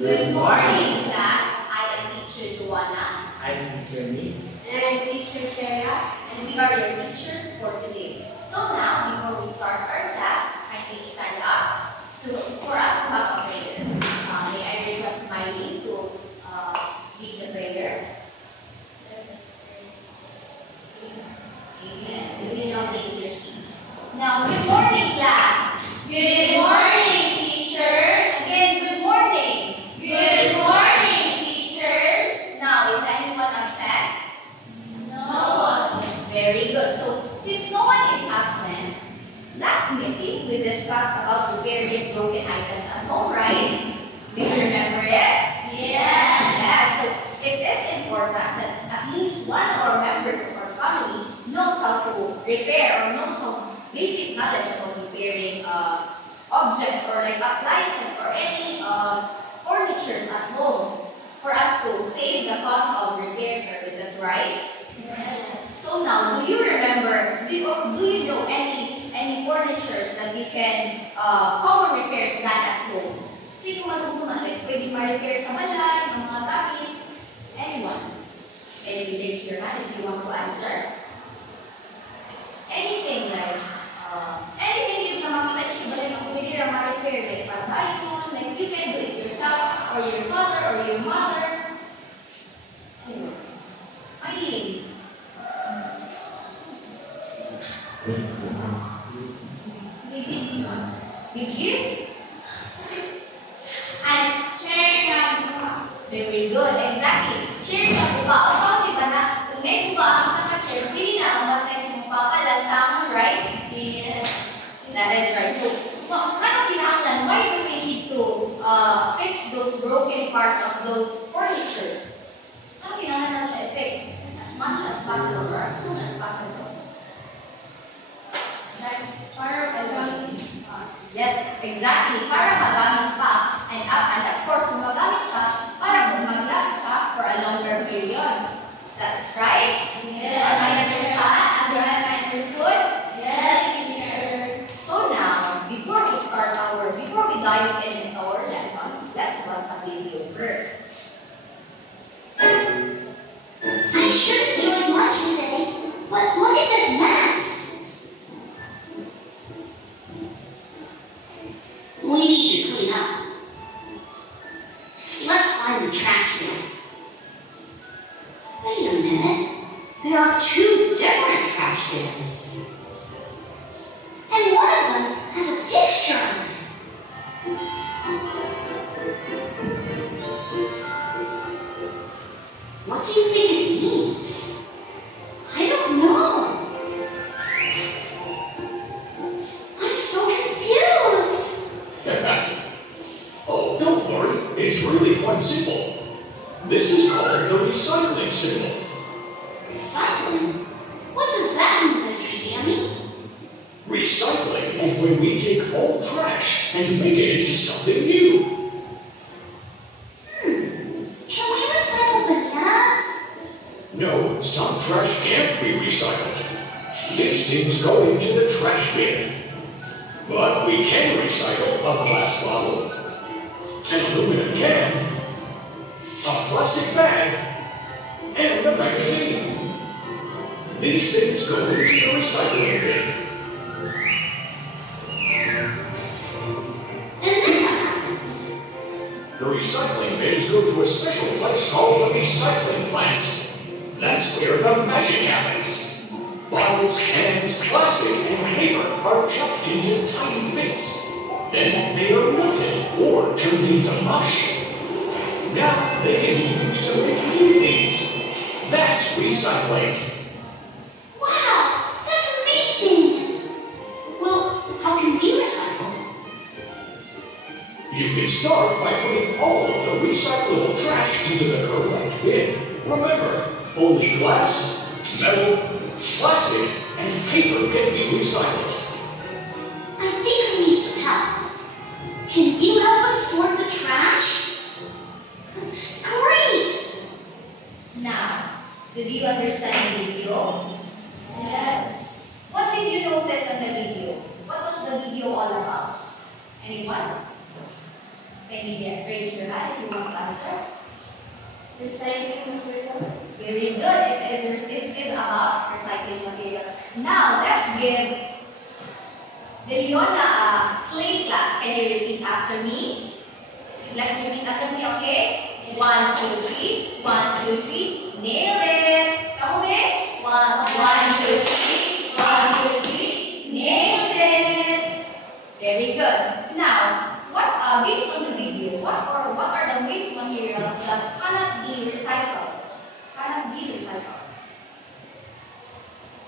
Good morning, class. I am teacher Joanna. I'm teacher Nick. And I'm teacher Shaya. And we are your teachers for today. So now, before we start our class, kindly stand up for us to have a prayer. May I request Miley to lead the prayer? Amen. You may now take your seats. Now, good morning, class. Good morning, teachers. Again, good morning. Good morning, teachers. Now, is anyone absent? No. Very good. So, since no one is absent, last meeting we discussed about repairing broken items at home, right? Do you remember it? Yes. So, it is important that at least one of our members of our family knows how to repair or knows some basic knowledge about repairing objects or like appliances or any furnitures at home for us to save the cost of repair services, right? Yes. So now, do you remember, do you know any furnitures that you can common repairs done at home? Sino matutunan? Like, pwede ma-repair sa balan, ng mga gamit? Anyone? Can you raise your hand if you want to answer? Anything like, anything yung nakakita niyo sa balan na pwede na ma-repair, like patayon, like you can do it yourself, or your father, or your mother. Anyone? Eileen. Did you? I'm sharing Very good, exactly. Share sa buka. O so, di ba na, kung may buka ang sa ka-share, pwede na amat na si mong papalansangan, right? Yes. That is right. So, ano kinahanglan? Why do we need to fix those broken parts of those furnitures? Ano kinahanglan na siya i-fix? As much as possible or as soon as possible. Para magamit. Yes, exactly. Para magamit pa. And of course, kung magamit siya, para kung mag-last siya for a longer period. That's right? Yes. Am I understand? Am I understood? Yes, teacher. So now, before we dive into our lesson, let's watch a video first. I should enjoy lunch today, but look at this mess. We need to clean up. Let's find the trash bin. Wait a minute. There are two different trash bins. And one of them has a picture on it. What do you think it means? I don't know. I'm so confused. Oh, don't worry. It's really quite simple. This is called the recycling symbol. Recycling? What does that mean, Mr. Sammy? Recycling is when we take old trash and make it into something new. Can we recycle bananas? No, some trash can't be recycled. These things go into the trash bin. But we can recycle a glass bottle, an aluminum can, a plastic bag, and a magazine. These things go into the recycling bin. And then what happens? The recycling bins go to a special place called the recycling plant. That's where the magic happens. Bottles, cans, plastic, and paper are chopped into tiny bits. Then they are melted or turned into mush. Now they can be used to make new things. That's recycling. Wow, that's amazing! Well, how can we recycle? You can start by putting all of the recyclable trash into the correct bin. Remember, only glass, metal, plastic, and paper can be recycled. I think we need some help. Can you help us sort the trash? Great! Now, did you understand the video? Yes. What did you notice on the video? What was the video all about? Anyone? Can you raise your hand if you want to answer. Recycling materials. Very good. It is about recycling materials. Now, let's give Leona a slate clap. Can you repeat after me? Let's repeat after me, okay? 1, 2, 3. 1, 2, 3. Nailed it. Come with 1, 2, 3. 1, 2, 3. Nailed it. Very good. Now, based on the video, what are the waste materials that cannot be recycled? Cannot be recycled.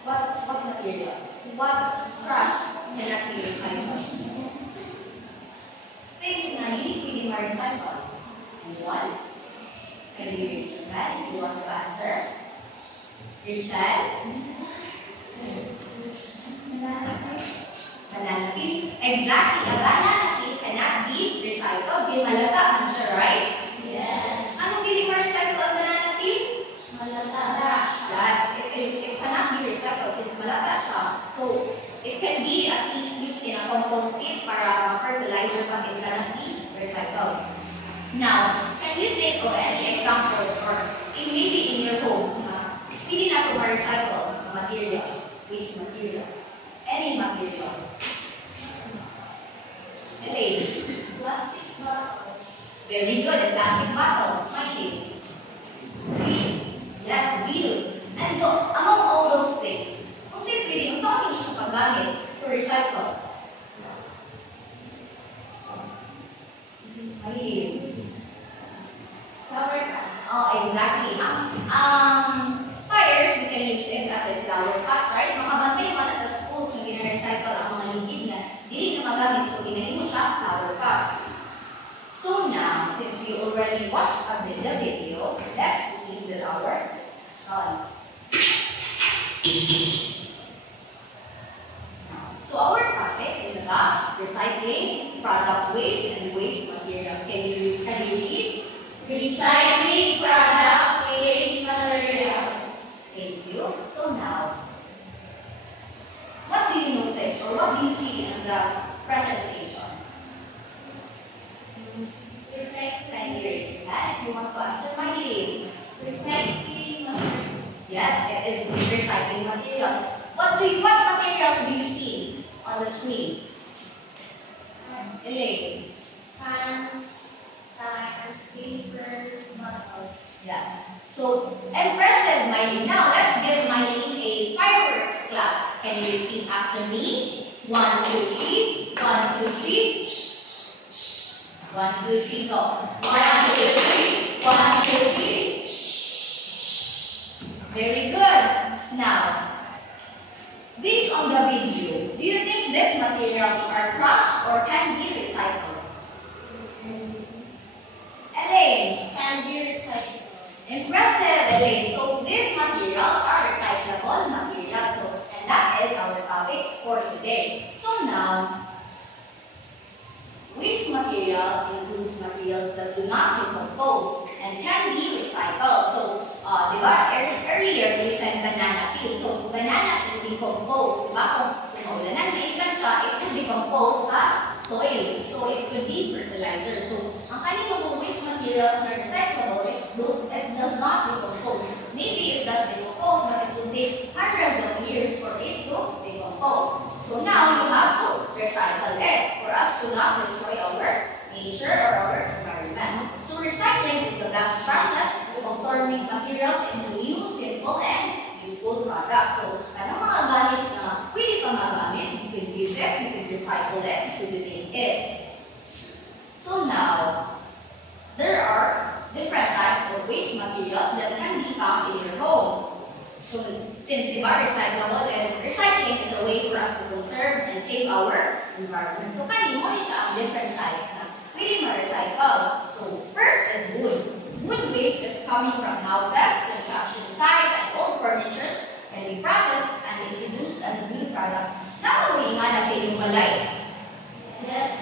What materials? What trash cannot be recycled? Things na hindi pwede ma-recycle. Anyone? Can you raise your hand if you want to answer? Rachel? Banana peel. Exactly. A banana peel cannot be recycled. Di malata man siya, right? Yes. Anong hindi ma-recycle ang banana peel? Malata. Yes. It cannot be recycled since malata siya. So, it can be at least used in a compost pit para fertilizer, but it cannot be recycled. Now, can you think of any examples or maybe in your homes na hindi na ito ma-recycle material, waste material, any material? Elaine? Plastic bottles. Very good. A plastic bottle. Miley? Wheel. Yes, wheel. And among all those things, kung sino pwede, kung saan hindi siya paggamit to recycle? Miley? Flower pot. Oh, exactly. Tires, we can use it as a flower pot, right? Mga bantay man sa schools na gina-recycle ang mga ligid na dili na magamit, so ginagin mo siya flower pot. So now, since we already watched the video, let's proceed with our discussion. So our topic is about recycling, product waste, and waste materials. Can you read? Recycling products, waste materials. Thank you. So now, what do you notice or what do you see in the presentation? Recycling. Can you raise your hand if you want to answer my name? Recycling materials. Yes, it is recycling materials. What materials do you see on the screen? Elaine? Cans, tires, papers, bottles. Yes. So, impressive, Miley. Now, let's give Miley a fireworks clap. Can you repeat after me? 1, 2, 3. 1, 2, 3. Shh, shh, shh. 1, 2, 3, go. 1, 2, 3. 1, 2, 3. Shh, shh. Very good. Now, based on the video, do you think these materials are trash or can be recycled? Elaine? Can be recycled. Impressive, Elaine. So these materials are recyclable materials. And that is our topic for today. So now, waste materials includes materials that do not decompose and can be recycled. So, earlier you said banana peel. So banana peel decompose. Kung maulanan, mailan siya, it will decompose sa soil. So it could be fertilizer. So ang kanino waste materials na recyclable, it does not decompose. Maybe it does decompose, but it will take hundreds of years for it to decompose. So now you have to recycle it for us to not destroy our nature or our environment. So recycling is the best process of turning materials into new, simple, and useful products. So anong mga gamit na pwede pa magamit, you could use it, you could recycle it, you could retain it. So now, there are different types of waste materials that can be found in your home. So since the recycling is a way for us to conserve and save our environment. So kanimo ni siya ang different types na pwede ma-recycle. So first is wood. Wood waste is coming from houses, construction sites, and old furnitures can be processed and introduced as new products. Nakawin nga na sa inyong balay. Yes.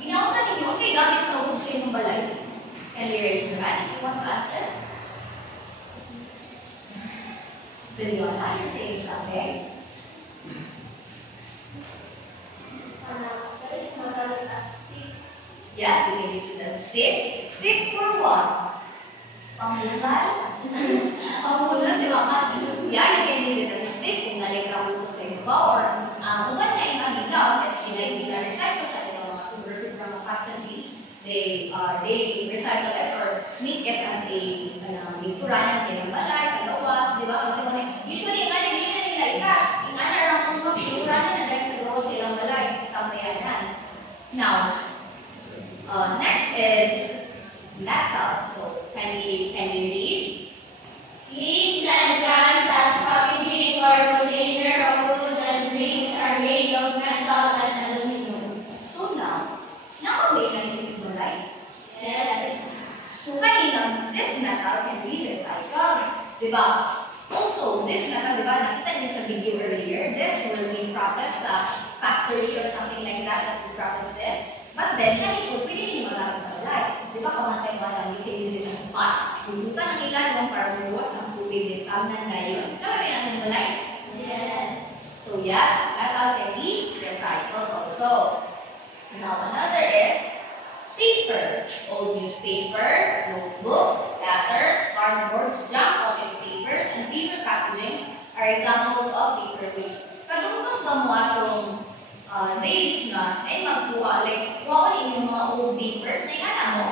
Ginawa sa ninyo, okay, gamit sa wood sa inyong balay. Can you raise your hand if you want to answer? Leona, you're saying something? Pwede magamit as stick. Yes, you can use it as a stick. Stick for what? Panglalal? Panglalal si Mama. Yeah, you can use it as a stick kung nalikabuto kayo ba or uban na yung magigaw kasi recycle siya ng mga super mga fats and seeds. They recycle it or make it as a likuran sa ilang balay, sa gawas, di ba? Usually, ang hindi na nila ika. Yung lang kung likuran na dahil sa gawas sa ilang balay. Tamayanan. Now, next is metal. So, can we read? Lids and cans as packaging or container of food and drinks are made of metal and aluminum. So now may naisip mo, right? Yes. So kanina, this metal can be recycled. Diba? Also, this metal, diba, nakita niyo sa video earlier, this will be processed sa factory or something like that will process this. But then, ganito, pwede niyo magamit sa balay. Diba, kamantay mo lang, you can use it as pot. Gustutan ng ilalong para buwas ang tubig din tamnan ngayon. Tama ba yan sa balay? Yes. So yes, metal can be recycled also. Now another is paper. Old newspaper, notebooks, letters, cardboards, junk office papers, and paper packagings are examples of paper waste. Kadugtong ba mo atong days na ay magkuha, like, kuha yung mga old papers na ingana mo?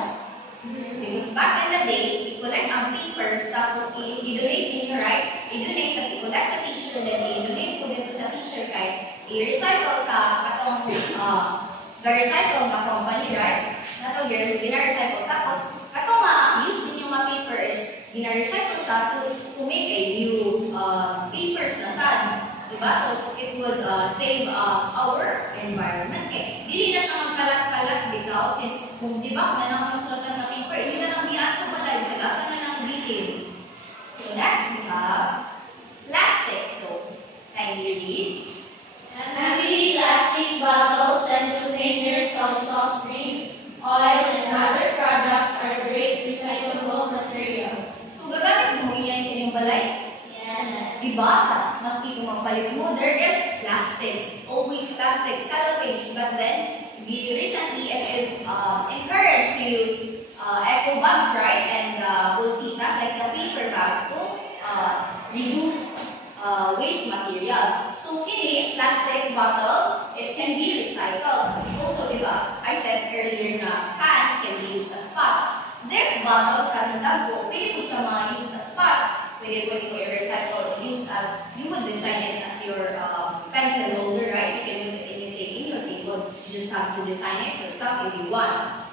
Because back in the days, we collect ang papers, tapos i-donate ninyo, right? I-donate kasi collect sa teacher, then i-donate po dito sa teacher kay i-recycle sa katong ga-recycle na company, right? Nato gina-recycle. Tapos, katong use ninyo mga paper is gina-recycle siya to make a new papers na sad. Diba? So, it would save our environment. Okay. Dili na siya magkalat-kalat bitaw since kung diba, kung na naman masulatan na paper, yun na lang biyaan sa balay, sa gasa na lang bilin. So, next we have plastic. So, can you read? Empty plastic bottles and containers of soft drinks, oil, and other products are great recyclable materials. So, gagamit mo yan sa inyong balay? Yes. Diba? Maski kung magpalit mo, there is plastics. Always plastics, cellophane. But then, recently it is encouraged to use eco bags, right? And bolsitas, like the paper bags, to reduce waste materials. So, kini, plastic bottles, it can be recycled. Also, diba? I said earlier na cans can be used as pots. These bottles, kanindag ko, pwede po siya mga used as pots. Pwede ko i-recycle, use as, you would design it as your pencil holder, right? You can put it in your table. You just have to design it yourself if you want.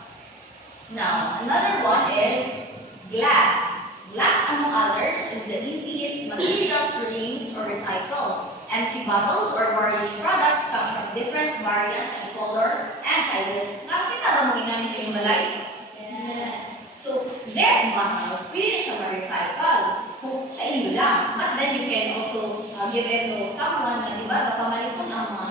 Now, another one is glass. Glass, among others, is the easiest materials to reuse or recycle. Empty bottles or various products come from different variant and color and sizes. Nakakita ba mo ginamit sa iyong balay? Yes. So, these bottles, pwede na siya ma-recycle kung sa inyo lang. But then you can also give it to someone na, diba, kapamaliton ang mga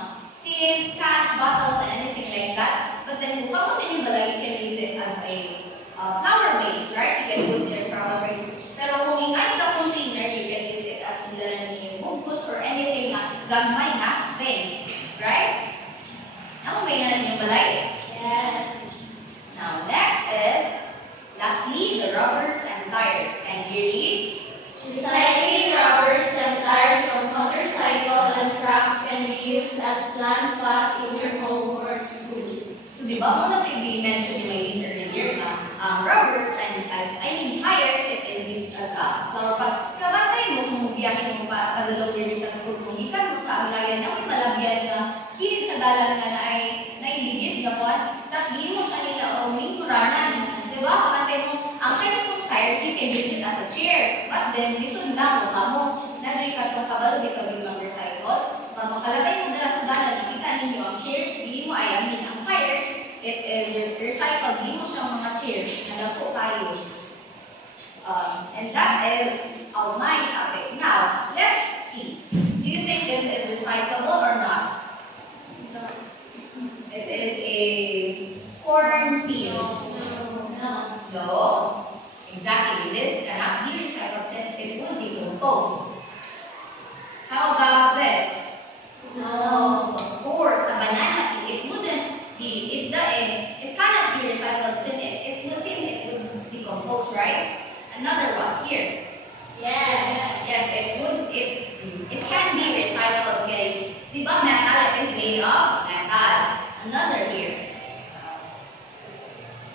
tins, cans, bottles, and anything like that. But then, kung ako sa inyong balay, you can use it as a flower vase, right? You can put your flower vase. Pero kung ingay ka container, you can use it as sila ninyo mugos or anything na gagmay na things, right? Ako ba yung inyong balay? Yes. Now, next is, lastly, the rubbers and tires. And you read? Recycling rubbers and tires of motorcycle and trucks can be used as plant pot in your home or school. So, di ba mo na i-mention ni Maylene earlier na rubbers and, tires, it is used as a flower pot. Kabantay mo kung biyakin mo pa pagdalog diri sa school. Kung ikan mo sa aglayan na may malagyan na kilid sa dalan nga na ay nailigid gapon. Tapos, hindi mo siya nila o lingkuranan. Diba? Kabantay mo, ang kanya kong tires, you can use it as a chair. But then, lisod lang mo kamo. Nagay ka itong kabalo, di ka bilang recycle. Pag makalagay mo dala sa dalan, nakita ninyo ang chairs, hindi mo ayamin. Ang tires, it is recycled. Hindi mo siyang mga chairs. Nalapo tayo. And that is my topic. Now, let's see. Do you think this is recyclable or not? No. It is a corn peel. No. No. Exactly. This cannot be recycled since it would decompose. How about this? No. Of course, a banana peel, it wouldn't be, it cannot be another one here. Yes. Yes, it can be recycled. Okay. The metal is made of metal. Another here.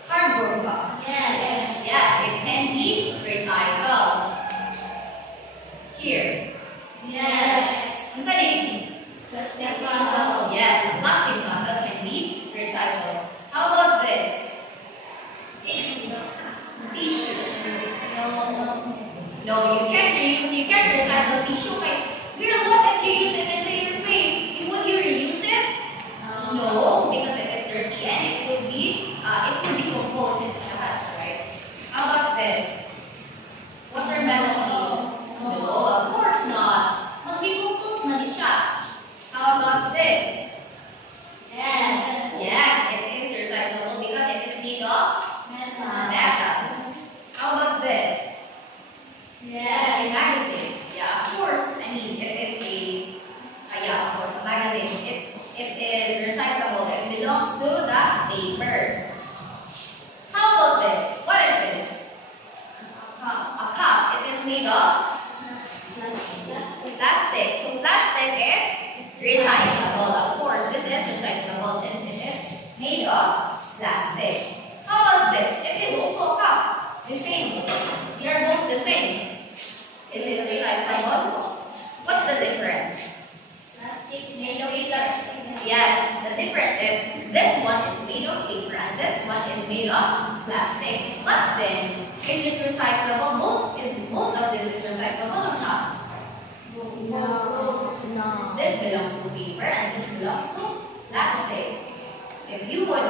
Cardboard box. Yes. Yes, it can be recycled. Here. Yes. Ano sa name? Plastic bottle. Yes, a plastic bottle can be recycled. How about this? Tissue. No, you can't reuse, you can't recycle tissue. Girl, what if you use it into your face? Would you reuse it? No, because it is dirty and it could decompose into the right? How about this? Watermelon peel. No, of course not. Mag-decompose na din siya. How about this? Yes. Yes, it is recyclable because it is made of metal. How about this? A Yes. magazine. Yeah, of course. I mean, it is yeah, of course, a magazine. It is recyclable. It belongs to the paper. How about this? What is this? A cup. It is made of plastic. So plastic is recyclable. Of course, this is recyclable since it is made of plastic. How about this? It is also a cup. The same. They are both the same. Is it recyclable? What's the difference? Plastic made of plastic. Yes, the difference is this one is made of paper and this one is made of plastic. But then, is it recyclable? Both of this is recyclable or not? This belongs to paper and this belongs to plastic. If you would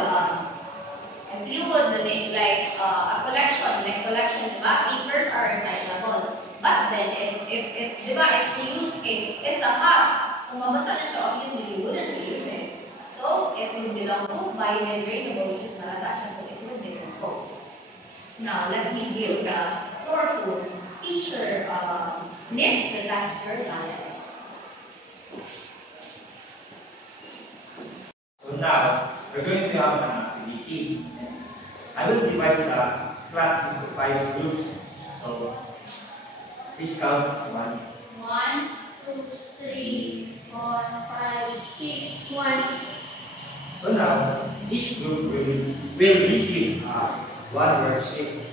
make like a collection, diba? Papers are recyclable. But then if diba, it's used, it's a cup. Kung mabasa na siya, obviously you wouldn't reuse it. So it would belong to biodegradable, which is malata siya, so it would decompose. Now let me give the floor to teacher Nick to test your knowledge. So now, we're going to have an activity. I will divide the class into 5 groups. So, please count 1. 1, 2, 3, 4, 5, 6, 1. So now, each group will receive one worksheet.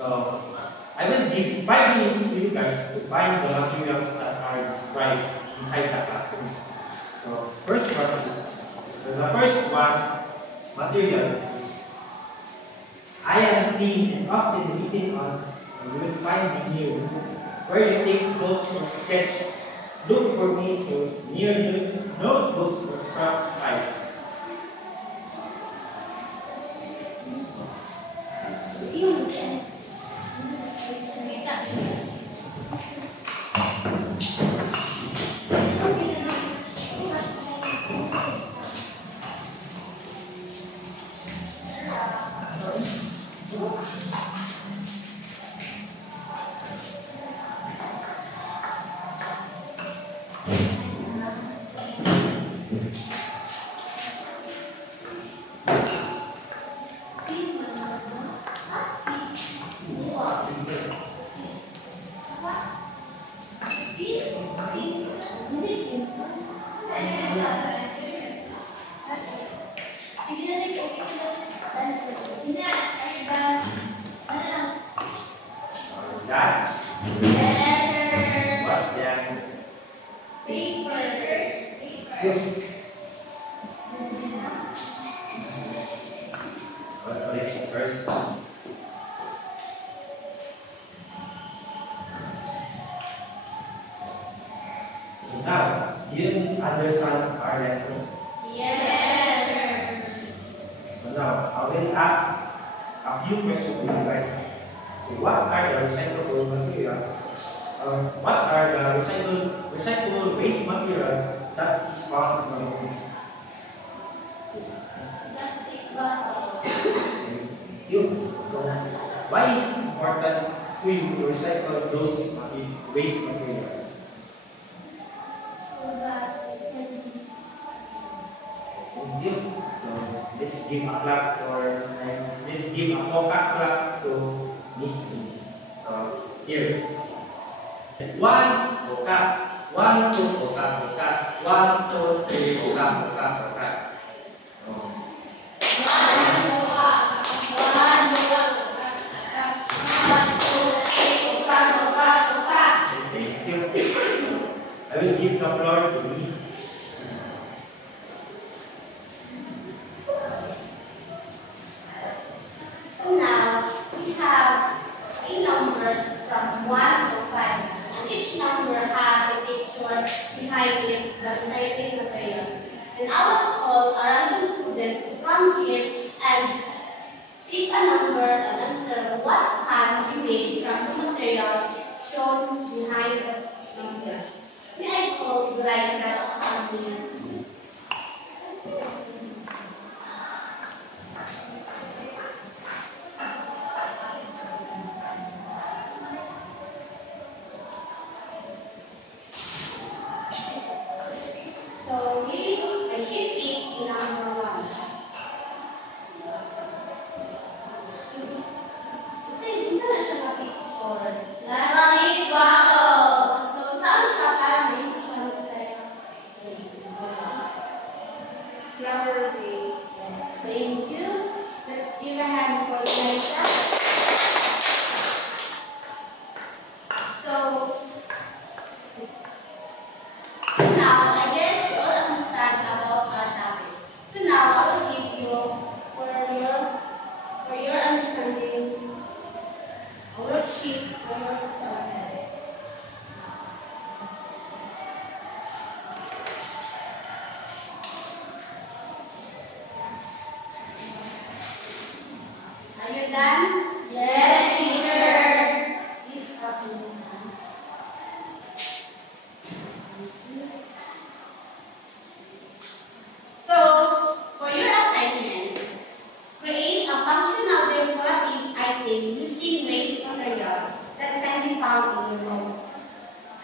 So, I will give 5 minutes to you guys to find the materials that are described inside the classroom. So, the first one material is iron thin and often written on, and you will find me here. Where you take notes or sketch, look for me to near notebooks or scrap files. That? What's that? What is the first? So now, do you understand our lesson? Yes. So now, I will ask a few questions to you guys. So what are the recyclable materials? What are the recyclable waste material that is found in our home? Plastic bottle. You. Why is it important to you to recycle those waste materials? So that it can be used. Thank you. So let's give a clap for, let's give a compact clap to Miss E. So here. 1, vocal. 1, 2, vocal, vocal. 1, 2, 3, vocal, vocal, vocal. Thank you. I will give the floor to Miss. So now we have 3 numbers from 1 to 5, and each number has a picture behind it, the recycling materials. And I will call a random student to come here and pick a number and answer what can be made from the materials shown behind the numbers. May I call Liza to come here? So she picked number 1. Isa na siya na picture. Plastic bottles. So saan siya para may siya sa'yo? Flower vase. Yes. Thank you. Let's give a hand for Liza. So now, I guess you all understand about our topic. So now, I will give you, for your understanding, a worksheet for your concept. Are you done? Yes, teacher. Please pass me. So, for your assignment, create a functional decorative item using waste materials that can be found in your home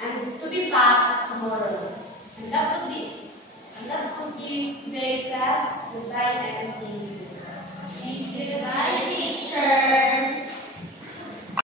and to be passed tomorrow. And that would be today, class. Goodbye and